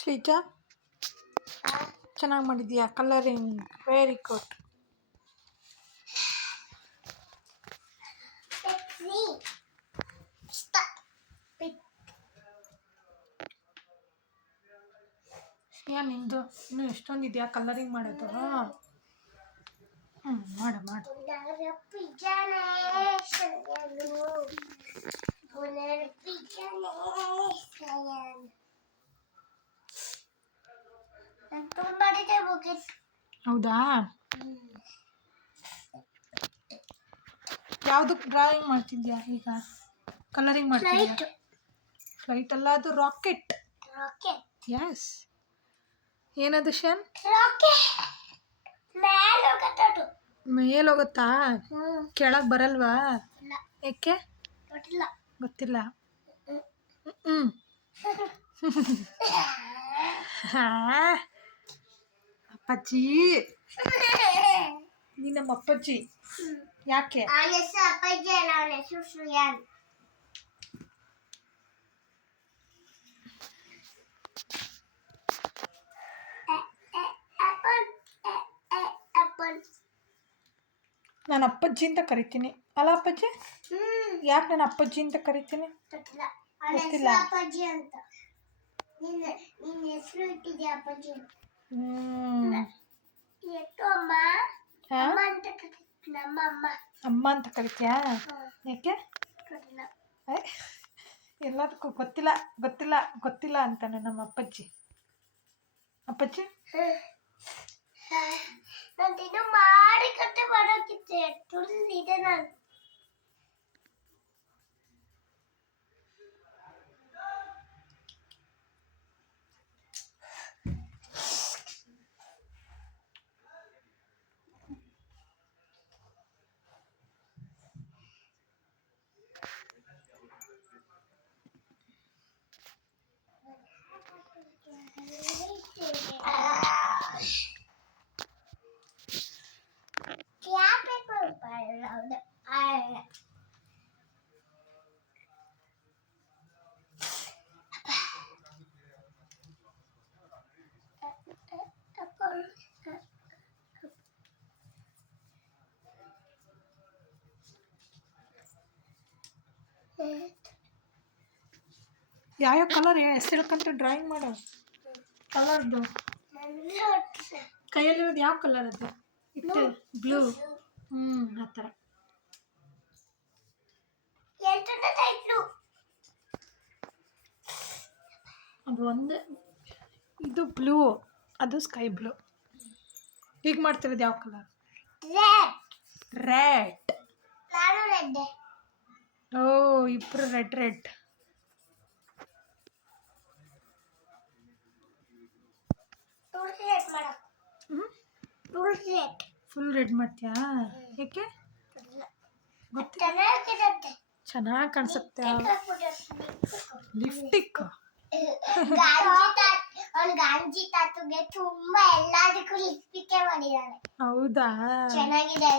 ಶ್ರೀಜಾ ಚೆನ್ನಾಗಿ ಮಾಡಿದ್ಯಾ colouring very good. Shreya ನಿಂದು ಇನ್ನೂ ಎಷ್ಟೊಂದಿದೆಯಾ ಕಲರಿಂಗ್ ಮಾಡೋದು. ಮಾಡು ಮಾಡು. ಹೌದಾ, ಯಾವುದಕ್ಕೆ ಡ್ರಾಯಿಂಗ್ ಮಾಡ್ತಿದ್ಯಾ ಈಗ? ಕಲರಿಂಗ್ ಮಾಡ್ತಿದ್ಯಾ? ಫ್ಲೈಟ್ ಅಲ್ಲ, ಅದು ರಾಕೆಟ್. ಯಸ್. ಏನದು ಶನ್? ಮೇಲೋಗುತ್ತಾ? ಕೆಳಗೆ ಬರಲ್ವಾ? ಯಾಕೆ ಗೊತ್ತಿಲ್ಲ. ಅಪ್ಪಾಜಿ, ನೀ ನಮ್ಮ ಅಪ್ಪಾಜಿ. ಯಾಕೆ? ನಾನು ಅಪ್ಪಾಜಿ ಅಂತ ಕರಿತೀನಿ ಅಲ್ಲ ಅಪ್ಪಾಜಿ? ಯಾಕೆ ನಾನು ಅಪ್ಪಾಜಿ ಅಂತ ಕರಿತೀನಿ? ಗೊತ್ತಿಲ್ಲ. ಅಮ್ಮ ಅಂತ ಕರಿತೀಯಾ? ಯಾಕೆ? ಎಲ್ಲದಕ್ಕೂ ಗೊತ್ತಿಲ್ಲ ಗೊತ್ತಿಲ್ಲ ಗೊತ್ತಿಲ್ಲ ಅಂತಾನೆ ನಮ್ಮ ಅಪ್ಪಾಜಿ. ಅಪ್ಪಾಜಿ ಮಾಡಿ ಕಟ್ಟೆ ಮಾಡೋಕ್ಕಿತ್ತೆ ತುಳಿದೆ ನಾನು. ಯಾವ್ಯಾವ ಕಲರ್ ಹೆಸರು ಹೇಳ್ಕೊಂತ ಡ್ರಾಯಿಂಗ್ ಮಾಡೋ ಕಲರ್ದು. ಕೈಯಲ್ಲಿರೋದು ಯಾವ ಕಲರ್ ಅದು? ಇಟ್ಟು ಬ್ಲೂ. ಆ ಥರ. ಅದು ಒಂದು, ಇದು ಬ್ಲೂ, ಅದು ಸ್ಕೈ ಬ್ಲೂ. ಈಗ ಮಾಡ್ತಿರೋದು ಯಾವ ಕಲರ್? ರೆಡ್. ಓ, ಇಬ್ರು ರೆಡ್ ರೆಡ್. ಫುಲ್ ರೆಡ್ ಮಾಡ್ತೀಯಾ? ಯಾಕೆ? ಗೊತ್ತಿಲ್ಲ. ಚೆನ್ನಾಗಿ ಕಾಣಿಸುತ್ತೆ. ಲಿಪ್ಸ್ಟಿಕ್. ಗಾಂಜಿ ತಾತುಗೆ ತುಂಬಾ ಎಲ್ಲದಕ್ಕೂ ಲಿಪ್ಸ್ಟಿಕ್ ಮಾಡಿದಾನೆ. ಹೌದಾ? ಚೆನ್ನಾಗಿದೆ.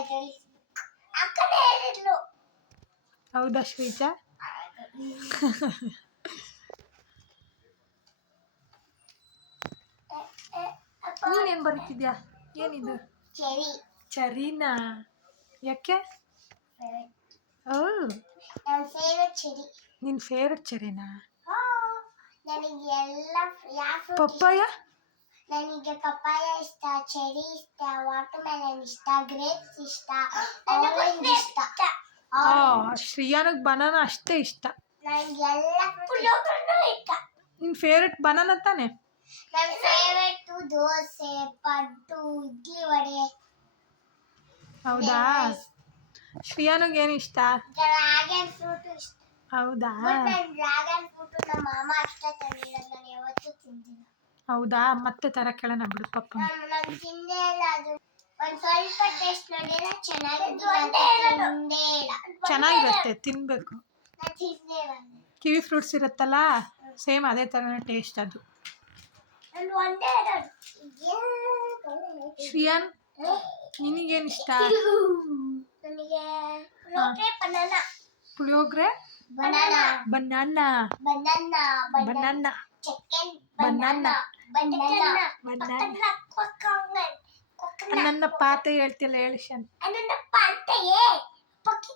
ಹೌದಾ ಶ್ರೀಜಾ? ನೀನೇನು ಬರೀತಿದ್ಯಾ? ಏನಿದು? ಚರಿನಾ? ಯಾಕೆ? ಓ, ನಿನ್ನ ಫೇವ್ರೆಟ್ ಚೆರಿನಾ? ಪಪ್ಪಾಯ? ನನಗೆ ಪಪ್ಪಾಯ ಇಷ್ಟ, ಚೆರಿ ಇಷ್ಟ, ವಾಟರ್ ಮೆಲನ್ ಇಷ್ಟ, ಗ್ರೇಪ್ಸ್ ಇಷ್ಟ, ಆರೆಂಜ್ ಇಷ್ಟ. ಶ್ರೀಯಾನಿಗೆ ಬನಾನಾ ಅಷ್ಟೇ ಇಷ್ಟ. ನಿನ್ನ ಫೇವ್ರೆಟ್ ಬನಾನಾ ತಾನೆ? ನನ್ನ ಫೇವ್ರೆಟ್ ದೋಸೆ, ಪಡ್ಡು, ಇಡ್ಲಿ ವಡೆ. ಹೌದಾ? ಶ್ರೀಯಾನಿಗೆ ಏನು ಇಷ್ಟ? ಡ್ರ್ಯಾಗನ್ ಫ್ರೂಟ್ ಇಷ್ಟ. ಹೌದಾ? ಡ್ರ್ಯಾಗನ್ ಫ್ರೂಟ್ ನಮ್ಮ ಮಾಮ ಅಷ್ಟೇ ತಂದಿರೋದು, ನಾನು ಯಾವತ್ತೂ ತಿಂದಿಲ್ಲ. ಹೌದಾ? ಮತ್ತೆ ತರ ಕೇಳೋಣ ಬಿಡು ಪಪ್ಪ. ನಾನು ತಿಂದೇ ಇಲ್ಲ. ಅದು ಒಂದು ಸ್ವಲ್ಪ ಟೇಸ್ಟ್ ನೋಡಿಲ್ಲ, ಚೆನ್ನಾಗಿರುತ್ತೆ, ತಿನ್ಬೇಕು. ಕಿವಿ ಫ್ರೂಟ್ಸ್ ಇರುತ್ತಲ್ಲ, ಸೇಮ್ ಅದೇ ಥರನೇ ಟೇಸ್ಟ್ ಅದು. ಶ್ರೀಯಾನ್, ನಿನಗೇನು ಇಷ್ಟ? ನನಗೆ puliyogare, banana. chicken, Banana. banana, ನನ್ನ ಪಾತೆ ಹೇಳ್ತಿಲ್ಲ ಹೇಳಿ ಶಾನ್. ನನ್ನ ಪಾತೆಯೇ ಪಕ್ಕಿ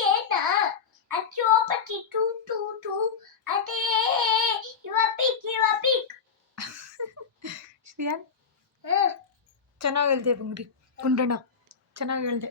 ಕೇನ ಅಚ್ಚೋ ಪಕ್ಕಿ ಟೂ ಅದೇ ಇವ ಪಿಕ್ ಶ್ರಿಯಾನ್ ಚೆನ್ನಾಗಿ ಹೇಳ್ದೆ ಬಂಗ್ರಿ ಗುಂಡಣ್ಣ ಚೆನ್ನಾಗಿ ಹೇಳ್ದೆ.